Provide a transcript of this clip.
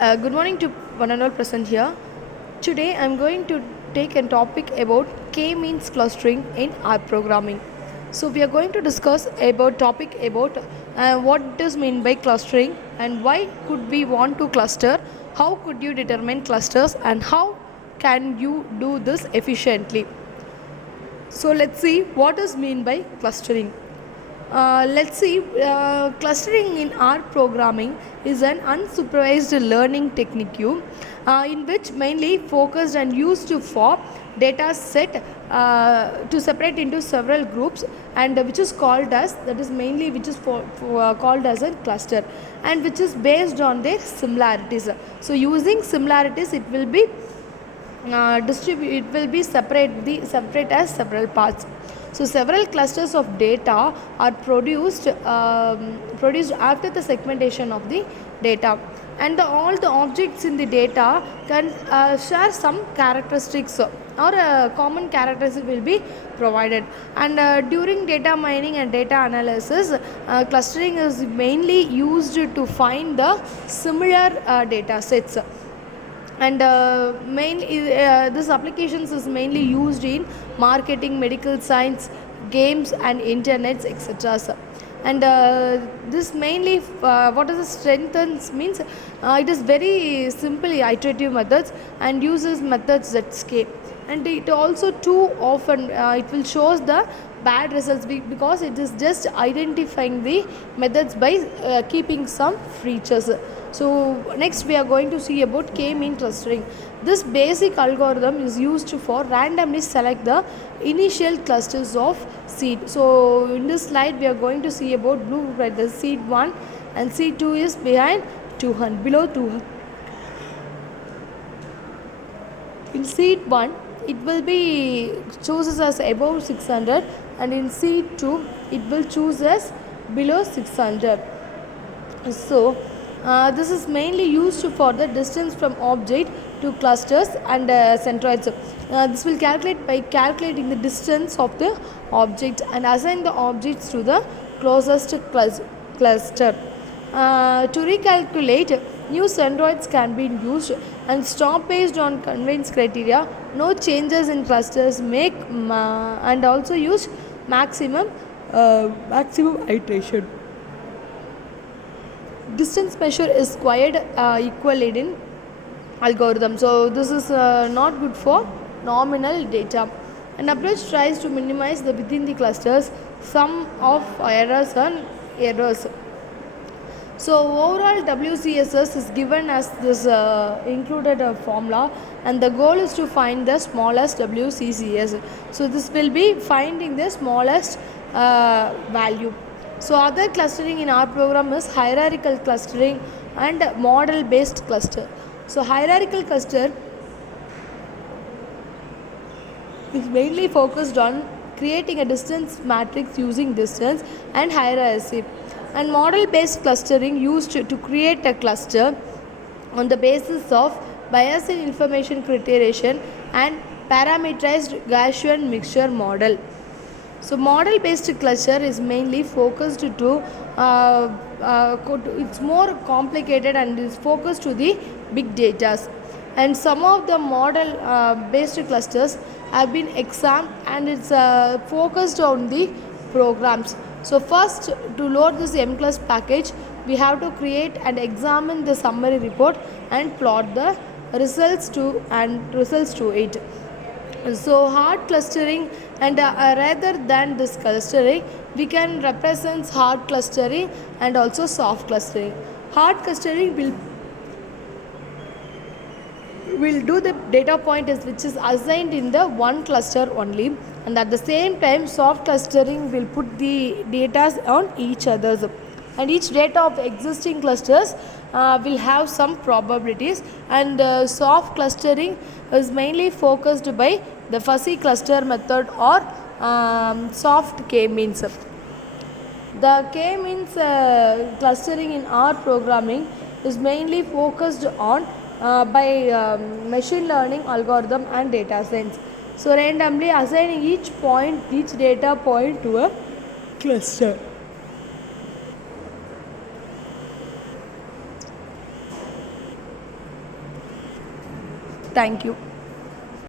Good morning to one and all present here. Today I'm going to take a topic about k-means clustering in R programming. So we are going to discuss about topic about what does mean by clustering and why could we want to cluster, how could you determine clusters and how can you do this efficiently. So let's see what is mean by clustering. Let's see, clustering in R programming is an unsupervised learning technique in which mainly focused and used for data set to separate into several groups and which is called as that is mainly which is called as a cluster and which is based on their similarities. So using similarities it will be it will be separate as several parts. So several clusters of data are produced after the segmentation of the data, and all the objects in the data can share some characteristics or common characteristic will be provided. And during data mining and data analysis, clustering is mainly used to find the similar data sets, and this applications is mainly used in marketing, medical science, games and internets, etc. And this mainly what is the strengthens means it is very simply iterative methods and uses methods that scale, and it also too often it will shows the bad results because it is just identifying the methods by keeping some features. So next we are going to see about k-mean clustering. This basic algorithm is used for randomly select the initial clusters of seed. So in this slide we are going to see about blue, right, the seed 1 and seed 2 is behind 200, below 200. In seed 1 it will be chooses as above 600, and in seed 2 it will choose as below 600. So this is mainly used for the distance from object to clusters and centroids. This will calculate by calculating the distance of the object and assign the objects to the closest cluster. To recalculate, new centroids can be used and stop based on convenience criteria. No changes in clusters make and also use maximum iteration. Distance measure is squared equivalent algorithm. So this is not good for nominal data. An approach tries to minimize the within the clusters sum of errors. So overall WCSS is given as this included formula, and the goal is to find the smallest WCCS. So this will be finding the smallest value. So other clustering in our program is hierarchical clustering and model based cluster. So hierarchical cluster is mainly focused on creating a distance matrix using distance and hierarchy, and model based clustering used to create a cluster on the basis of Bayesian information criterion and parameterized Gaussian mixture model. So model based cluster is mainly focused to it's more complicated and is focused to the big data, and some of the model based clusters have been examined and it's focused on the programs. So first, to load this mclust package we have to create and examine the summary report and plot the results to it. So hard clustering, and rather than this clustering we can represent hard clustering and also soft clustering. Hard clustering will do the data point which is assigned in the one cluster only, and at the same time soft clustering will put the data on each others, and each data of existing clusters will have some probabilities, and soft clustering is mainly focused by the fuzzy cluster method or soft k-means. The k-means clustering in R programming is mainly focused on by machine learning algorithm and data science. So randomly assigning each data point to a cluster. Thank you.